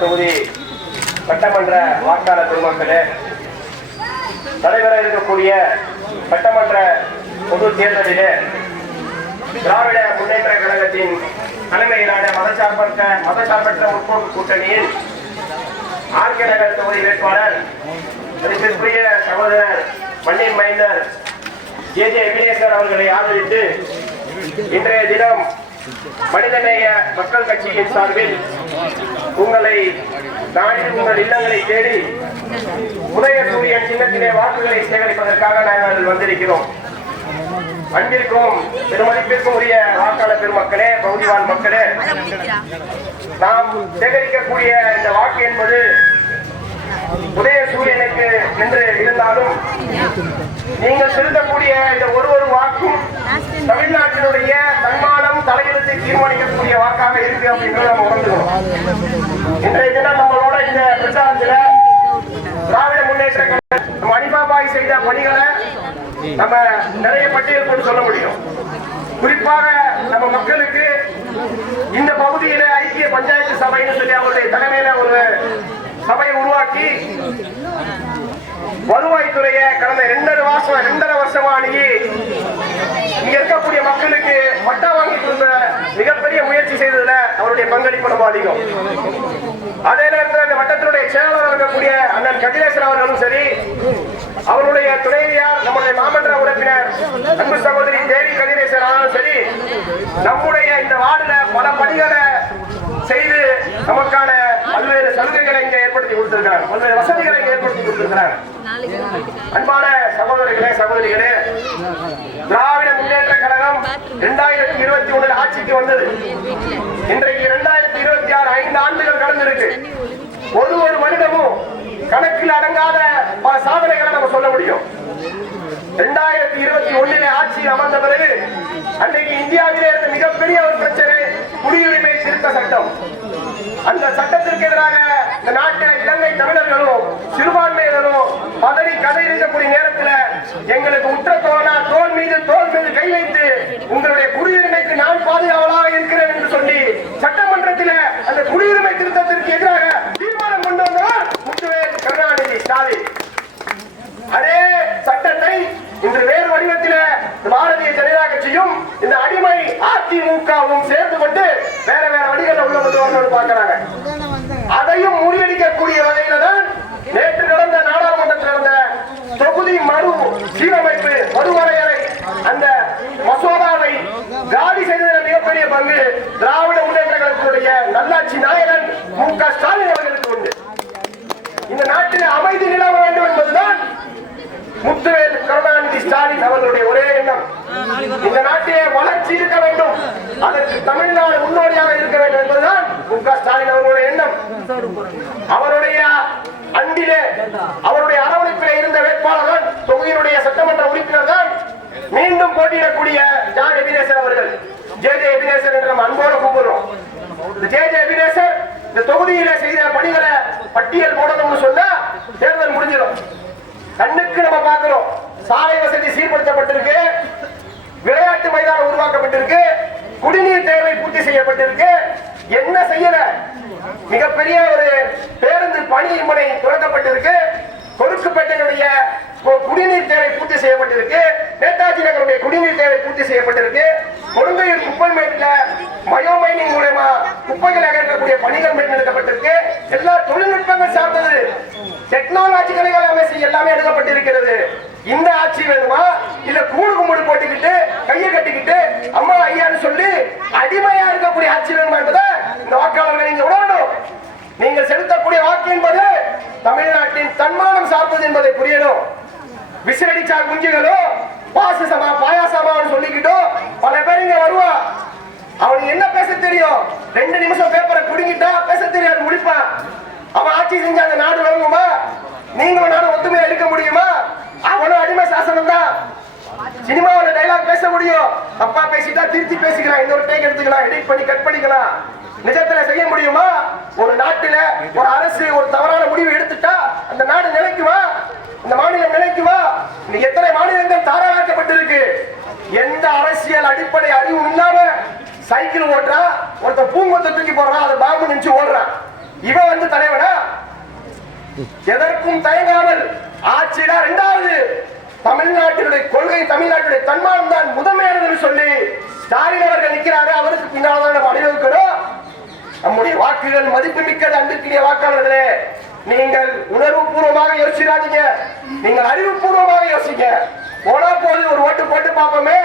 தொகுதி சட்டமன்ற வாக்காளர் பெருமக்களே, நடைபெற இருக்கக்கூடிய சட்டமன்ற பொது தேர்தலிலே திராவிட முன்னேற்ற கழகத்தின் தலைமையிலான மதசார்பற்ற முற்போக்கு கூட்டணியின் ஆர்கே நகர் தொகுதி வேட்பாளர் மதிப்பிற்குரிய சகோதரர் மண்ணின் மைந்தர் ஜே வினேஸ்வர் அவர்களை ஆதரித்து இன்றைய தினம் மனிதநேய மக்கள் கட்சியின் சார்பில் உங்களை நாடி உங்கள் இல்லங்களை தேடி உதயசூரியன் சின்னத்திலே வாக்குகளை சேகரிப்பதற்காக நாங்கள் வந்திருக்கிறோம். அன்பிற்கும் பெருமதிப்பிற்கும் உரிய வாக்காளர் பெருமக்களே, பகுதிவாழ் மக்களே, நாம் சேகரிக்கக்கூடிய இந்த வாக்கு என்பது உதயசூரியனுக்கு என்று இருந்தாலும் நீங்கள் செலுத்தக்கூடிய இந்த ஒரு வாக்கும் தமிழ்நாட்டினுடைய தன்மானம் தலையெழுத்தை தீர்மானிக்கக்கூடிய வாக்காக இருக்கு அப்படின்றத நம்ம உணர்ந்துக்கணும். இன்றைய தினம் நம்மளோட இந்த பிரச்சாரத்துல திராவிட முன்னேற்ற கழகம் அனிபாபாய் செய்த பணிகளை நம்ம நிறைய பட்டியல் போட்டு சொல்ல முடியும். குறிப்பாக நம்ம மக்களுக்கு இந்த பகுதியில ஐக்கிய பஞ்சாயத்து சபைன்னு சொல்லி அவருடைய தலைமையில ஒரு சபையை உருவாக்கி வருவாய்த்துறையை கடந்த 2.5 வருஷமா அணுகி இங்க இருக்கக்கூடிய மக்களுக்கு பட்டா வாங்கி கொடுத்த மிகப்பெரிய முயற்சி செய்ததுல அவருடைய பங்களிப்பு ரொம்ப அதிகம். அதே நேரத்தில் இந்த வட்டத்தினுடைய செயலாளர் இருக்கக்கூடிய அண்ணன் கதிரேசன் அவர்களும் சரி, அவருடைய துணைவியார் நம்முடைய மாமன்ற உறுப்பினர் அன்பு சகோதரி தேவி கதிரேசன் ஆனாலும் சரி, நம்முடைய இந்த வார்டுல பல பணிகளை செய்து நமக்கான பல்வேறு சலுகைகளை இங்கே ஏற்படுத்தி கொடுத்திருக்கிறார், பல்வேறு வசதிகளை ஏற்படுத்தி கொடுத்திருக்கிறார். அன்பான சகோதரிகளே, சகோதரிகளே, திராவிட முன்னேற்ற கழகம் 2021 ஆட்சிக்கு வந்தது. இன்றைக்கு 2026 5 ஆண்டுகள் கடந்திருக்கு. ஒரு வருடமும் கணக்கில் அடங்காத பல சாதனைகளை நம்ம சொல்ல முடியும். 2021 ஆட்சி அமர்ந்த பிறகு அன்றைக்கு இந்தியாவிலே இருந்த மிகப்பெரிய ஒரு பிரச்சனை குடியுரிமை திருத்த சட்டம். அந்த சட்டத்திற்கு எதிராக இந்த நாட்டில் இலங்கை தமிழர்களும் சிறுபான்மையினரும் பதறி கதையிருக்கக்கூடிய நேரத்தில் எங்களுக்கு உற்ற தோல் மீது கை வைத்து உங்களுடைய குடியுரிமைக்கு நான் பாதுகாவலாக இருக்கிறேன் என்று சொல்லி சட்டமன்றத்தில் அந்த குடியுரிமை திருத்தத்திற்கு எதிராக தீர்மானம் கொண்டு வந்தவர் முத்துவேல் கருணாநிதி ஸ்டாலின். அதே சட்டத்தை இன்று வேறு வடிவத்தில் பாரதிய ஜனதா கட்சியும் இந்த அடிமை அதிமுகவும் சேர்ந்து கொண்டு வேற வழிகளில் உள்ள வந்து பார்க்கிறாங்க. அதையும் முறியடிக்கக்கூடிய வகையில தான் நேற்று நடந்த நாடாளுமன்றத்தில் நடந்த தொகுதி மறு சீரமைப்பு மறுவரையறை அந்த மசோதாவை காலி செய்ததில் மிகப்பெரிய பங்கு திராவிட முன்னேற்ற கழகத்தினுடைய நல்லாட்சி நாயகன் மு.க. ஸ்டாலின் அவர்களுக்கு உண்டு. இந்த நாட்டில் அமைதி நிலவ வேண்டும் என்பதுதான் முத்துவேல் கருணாநிதி ஸ்டாலின் அவர்களுடைய ஒரே எண்ணம். இந்த நாட்டிலே வளர்ச்சி இருக்க வேண்டும், அதற்கு தமிழ்நாடு முன்னோடியாக இருக்க வேண்டும் என்பதுதான் மு.க. ஸ்டாலின் அவர்களுடைய எண்ணம். அவருடைய அன்பிலே அவருடைய அரவணைப்பிலே இருந்த வேட்பாளர் தொகுதியினுடைய சட்டமன்ற உறுப்பினர் தான் மீண்டும் போட்டியிடக்கூடிய ஜான் எபினேசர் அவர்கள். ஜே எபினேசர் என்று நம்ம அன்போடு கூப்பிடுறோம். ஜே எபினேசர் இந்த தொகுதியில செய்த பணிகளை பட்டியல் போடணும்னு சொன்னா தேர்தல் முடிஞ்சிடும். கண்ணுக்கு நம்ம பார்க்கிறோம், சாலை வசதி சீர்படுத்தப்பட்டிருக்கு, விளையாட்டு மைதானம் உருவாக்கப்பட்டிருக்கு, குடிநீர் தேவை பூர்த்தி செய்யப்பட்டிருக்கு. என்ன செய்யல? மிகப்பெரிய ஒரு பேருந்து பணிமனை தொடங்கப்பட்டிருக்கு. கொருக்குப்பேட்டையுடைய குடிநீர் தேவை பூர்த்தி செய்யப்பட்டிருக்கு. நேதாஜி நகருடைய குடிநீர் தேவை பூர்த்தி செய்யப்பட்டிருக்கு. கொழும்பையில் குப்பை மேட்டில் பயோமைனிங் மூலமா குப்பைகள் அகற்றக்கூடிய பணிகள் மேற்கொள்ளப்பட்டிருக்கு. எல்லா தொழில்நுட்பங்கள் சார்ந்தது, டெக்னாலஜிக்கல் அமைச்சு எல்லாமே எடுக்கப்பட்டிருக்கிறது. இந்த ஆட்சி வேணுமா, இல்ல கூடு கும்பிடு போட்டுக்கிட்டு கையை கட்டிக்கிட்டு அம்மா ஐயான்னு சொல்லி அடிமையா இருக்கக்கூடிய ஆட்சி வேணுமா என்பதை இந்த வாக்காளர்களை நீங்க உணரணும். நீங்கள் செலுத்தக்கூடிய வாக்கு என்பது தமிழ்நாட்டின் தன்மானம் சார்ந்தது என்பதை புரியணும். விசிலடிச்சா குஞ்சுகளோ பாசமா பாயாசமான்னு சொல்லிக்கிட்டோ பல பேர் இங்க வருவா. அவனுக்கு என்ன பேச தெரியும்? 2 நிமிஷம் பேப்பரை குடிங்கிட்டா பேச தெரியாது, முடிப்பான். அவன் ஆட்சி செஞ்ச அந்த நாடு வழங்குமா? நீங்களும் நானும் ஒத்துமையா இருக்க முடியுமா? அவனும் அடிமை சாசனம் தான். சினிமாவில் டைலாக் பேச முடியும், அப்பா பேசிட்டா திருத்தி பேசிக்கலாம், இன்னொரு டேக் எடுத்துக்கலாம், எடிட் பண்ணி கட் பண்ணிக்கலாம். நிஜத்துல செய்ய முடியுமா? ஒரு நாட்டில ஒரு அரசு ஒரு தவறான முடிவு எடுத்துட்டா அந்த நாடு நிலைக்குமா? இந்த மாநிலம் நிலைக்குமா? இன்னைக்கு எத்தனை மாநிலங்கள் தாராளாக்கப்பட்டிருக்கு. எந்த அரசியல் அடிப்படை அறிவும் இல்லாம சைக்கிள் ஓட்டுறா, ஒருத்த பூங்கொத்தை தூக்கி போடுறான், அதை பாம்பு நினைச்சு ஓடுறான். இவன் வந்து தலைவனா? எதற்கும் தயங்காமல் ஆட்சியில இரண்டாவது தமிழ்நாட்டினுடைய கொள்கை, தமிழ்நாட்டுடைய தன்மானம் தான் முதன்மையானது சொல்லி ஸ்டாலின் அவர்கள் நிற்கிறாரு. அவருக்கு பின்னால் அணிவகுக்கணும். நம்முடைய வாக்குகள் மதிப்புமிக்கது. அன்பிற்குரிய வாக்காளர்களே, நீங்கள் உணர்வு பூர்வமாக யோசிக்காதீங்க, நீங்கள் அறிவுபூர்வமாக யோசிங்க. போனா போது ஒரு ஓட்டு போட்டு பார்ப்போமே,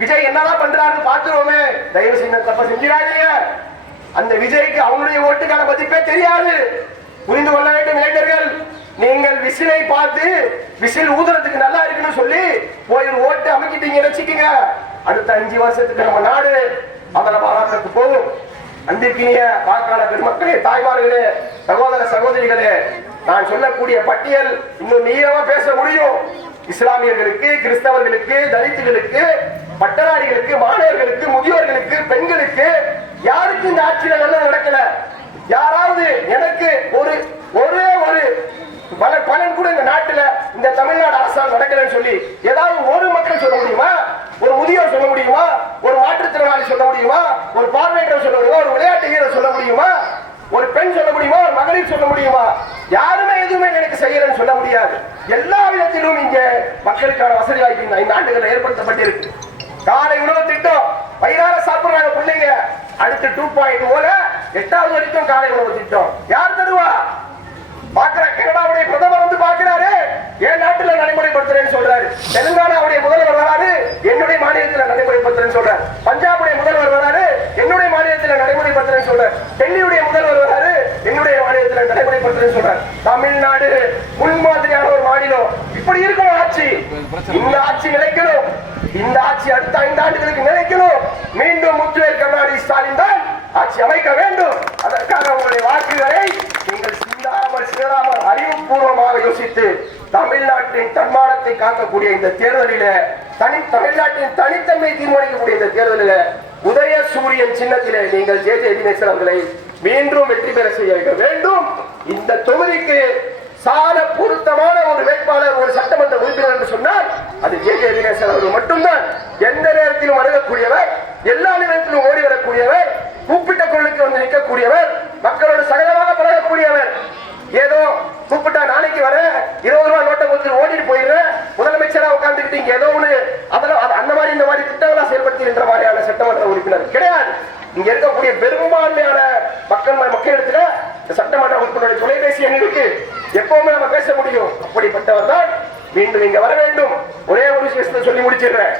விஜய் என்னதான் பண்றாரு பார்த்துருவோமே. தயவு செய்ய தப்ப செஞ்சிடாதீங்க. அந்த விஜய்க்கு அவங்களுடைய ஓட்டுக்கான மதிப்பே தெரியாது. புரிந்து கொள்ள வேண்டும் இளைஞர்கள். நீங்கள் விசிலை பார்த்து விசில் ஊதுறதுக்கு நல்லா இருக்குன்னு சொல்லி போய் ஓட்டு அமைக்கிட்டீங்க வச்சுக்கீங்க, அடுத்த 5 வருஷத்துக்கு நம்ம நாடு அதல பாராட்டுக்கு போகும். அன்பிற்கினிய வாக்காளர் பெருமக்களே, தாய்மார்களே, சகோதர சகோதரிகளே, நான் சொல்லக்கூடிய பட்டியல் இன்னும் நீளமா பேச முடியும். இஸ்லாமியர்களுக்கு, கிறிஸ்தவர்களுக்கு, தலித்துகளுக்கு, பட்டதாரிகளுக்கு, மாணவர்களுக்கு, முதியோர்களுக்கு, பெண்களுக்கு, யாருக்கு இந்த ஆட்சியில நல்லது நடக்கல? யாராவது எனக்கு ஒரே ஒரு பலன் கூட இந்த நாட்டில் இந்த தமிழ்நாடு அரசாங்கம் நடக்கலன்னு சொல்லி ஏதாவது ஒரு மக்கள் சொல்ல முடியுமா? ஒரு முதியோர் சொல்ல முடியுமா? ஒரு மாற்றுத்திறனாளி சொல்ல முடியுமா? ஒரு பார்வையற்றவர் சொல்ல முடியுமா? ஒரு விளையாட்டு வீரர் சொல்ல முடியுமா? ஒரு பெண் சொல்ல முடியுமா? ஒரு மகளிர் சொல்ல முடியுமா? யாருமே எதுவுமே எனக்கு செய்யலன்னு சொல்ல முடியாது. எல்லா விதத்திலும் இங்க மக்களுக்கான வசதி வாய்ப்பு 5 ஆண்டுகள் ஏற்படுத்தப்பட்டிருக்கு. காலை உணவு திட்டம், வயிறார சாப்பிடுறாங்க பிள்ளைங்க. அடுத்து 2.0 8வது வரைக்கும் காலை உணவு திட்டம் யார் தருவா? பாக்குற கனடாவுடைய பிரதமர் வந்து பாக்குறாரு, என் நாட்டுல நடைமுறைப்படுத்துறேன்னு சொல்றாரு. தெலுங்கானாவுடைய முதல்வர் வராரு, என்னுடைய மாநிலத்தில் நடைமுறைப்படுத்துறேன்னு சொல்றாரு. பஞ்சாபுடைய முதல்வர் வராரு, என்னுடைய மாநிலத்தில் நடைமுறைப்படுத்துறேன்னு சொல்றாரு. டெல்லியுடைய முதல்வர் வராரு, என்னுடைய மாநிலத்தில் நடைமுறைப்படுத்துறேன்னு சொல்றாரு. தமிழ்நாடு முன்மாதிரியான ஒரு மாநிலம். இப்படி இருக்கும் ஆட்சி. இந்த ஆட்சி நிலைக்கணும். இந்த ஆட்சி அடுத்த 5 ஆண்டுகளுக்கு நிலைக்கணும். மீண்டும் முத்துவேல் கருணாநிதி ஸ்டாலின் தான் ஆட்சி அமைக்க வேண்டும். அதற்காக உங்களுடைய வாக்குகளை நீங்கள் சிந்தாமல் அறிவுபூர்வமாக யோசித்து தமிழ்நாட்டின் தன்மானத்தை காக்கக்கூடிய இந்த தேர்தலில், தமிழ்நாட்டின் தனித்தன்மை தீர்மானிக்கக்கூடிய இந்த தேர்தலில் உதய சூரியன் சின்னத்திலே நீங்கள் ஜே தினேசன் அவர்களை மீண்டும் வெற்றி பெற செய்ய வேண்டும். இந்த தொகுதிக்கு சால பொருத்தமான ஒரு வேட்பாளர், ஒரு சட்டமன்ற உறுப்பினர் என்று சொன்னால் அது ஜே தினேசன் அவர்கள் மட்டும்தான். எந்த நேரத்திலும் அணுகக்கூடியவர், எல்லா நேரத்திலும் ஓடி வரக்கூடியவர், கூப்பிட்ட கொள்ளுக்கு வந்து நிற்கக்கூடியவர், மக்களோடு சகஜமாக பழகக்கூடியவர். ஏதோ கூப்பிட்டா நாளைக்கு வர 20 ரூபாய் நோட்டை கொடுத்து ஓடிட்டு போயிடுறேன், முதலமைச்சரா உட்கார்ந்துக்கிட்டு இங்க ஏதோ ஒண்ணு அந்த மாதிரி இந்த மாதிரி திட்டங்களா செயல்படுத்துகின்ற மாதிரியான சட்டமன்ற உறுப்பினர் கிடையாது. இங்க இருக்கக்கூடிய பெரும்பான்மையான மக்களிடத்துல சட்டமன்ற உறுப்பினருடைய தொலைபேசி எண் இருக்கு. எப்பவுமே நம்ம பேச முடியும். அப்படிப்பட்டவர் தான் மீண்டும் இங்க வர வேண்டும். ஒரே ஒரு விஷயத்தை சொல்லி முடிச்சிடுறேன்.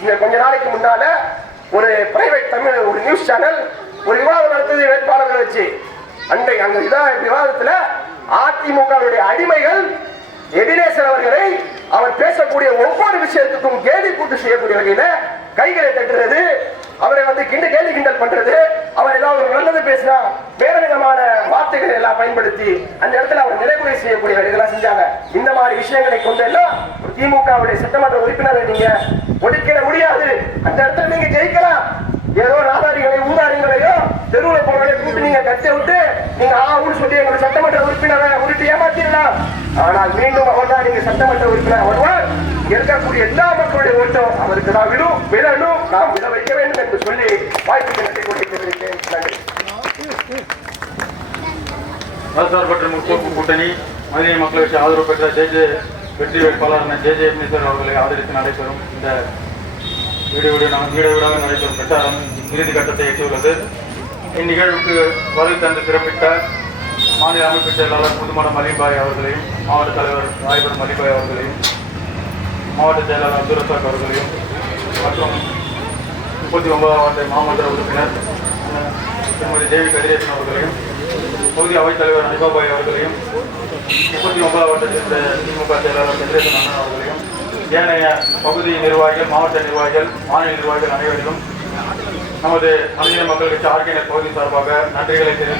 இங்க கொஞ்ச நாளைக்கு முன்னால ஒரு பிரைவேட் தமிழ் ஒரு நியூஸ் சேனல் ஒரு விவாதம் நடத்தது வேட்பாளர்களை வச்சு. அங்க விவாதத்துல அதிமுகவுடைய அடிமைகள் எதிரேசன் அவர்களை அவர் பேசக்கூடிய ஒவ்வொரு விஷயத்துக்கும் கேலி கூட்டு செய்யக்கூடிய வகையில கைகளை தட்டுறது, அவரை வந்து கேலி கிண்டல் பண்றது, அவர் ஏதாவது ஒரு நல்லது பேசினா வேற விதமான வார்த்தைகளை எல்லாம் பயன்படுத்தி அந்த இடத்துல அவர் நிலைக்குறை செய்யக்கூடிய வேலைகளாம் செஞ்சாங்க. இந்த மாதிரி விஷயங்களை கொண்டெல்லாம் திமுகவுடைய சட்டமன்ற உறுப்பினரை நீங்க ஒதுக்கிட முடியாது. அந்த இடத்துல நீங்க ஜெயிக்கலாம். ஏதோ நாதாரிகளை ஊதாரிகளையோ தெருவில் போனவங்களை கூப்பிட்டு நீங்க கட்ட விட்டு நீங்க ஆவுன்னு சொல்லி எங்களுடைய சட்டமன்ற உறுப்பினரை உருட்டி ஏமாத்திடலாம். ஆனால் மீண்டும் அவர் தான் நீங்க சட்டமன்ற உறுப்பினர் வருவார். இருக்கக்கூடிய எல்லா மக்களுடைய ஓட்டம் அவருக்கு தான் விழணும், நாம் விழ வைக்க வேண்டும் என்று சொல்லி வாய்ப்பு நடத்தி கொண்டிருக்கிறேன். நன்றி. மதசார்பற்ற முற்போக்கு கூட்டணி மனித மக்களுக்கு ஆதரவு பெற்ற ஜே வெற்றி வேட்பாளர் ஜே அவர்களை ஆதரித்து நடைபெறும் இந்த வீடியோவாக நடைபெறும் பிரச்சாரம் இறுதி கட்டத்தை எட்டியுள்ளது. இந்நிகழ்வுக்கு வருகை தந்து சிறப்பித்த மாநில அமைப்பு செயலாளர் புதுமடம் அலிபாய் அவர்களையும், மாவட்ட தலைவர் ராயபுரம் அலிபாய் அவர்களையும், மாவட்ட செயலாளர் அப்துல் ரசாக் அவர்களையும் மற்றும் 39வது வார்டு மாமன்ற உறுப்பினர் திருமதி தேவி கதிரேசன் அவர்களையும், பகுதி அவைத்தலைவர் அலிபாபாய் அவர்களையும், 39வது வார்டை சேர்ந்த திமுக செயலாளர் கதிரேசன் அண்ணன் அவர்களையும், ஏனைய பகுதி நிர்வாகிகள், மாவட்ட நிர்வாகிகள், மாநில நிர்வாகிகள் அனைவரிலும் நமது மனித மக்கள் கட்சி ஆர்கேனர் பகுதி சார்பாக நன்றிகளை தெரிவித்துக்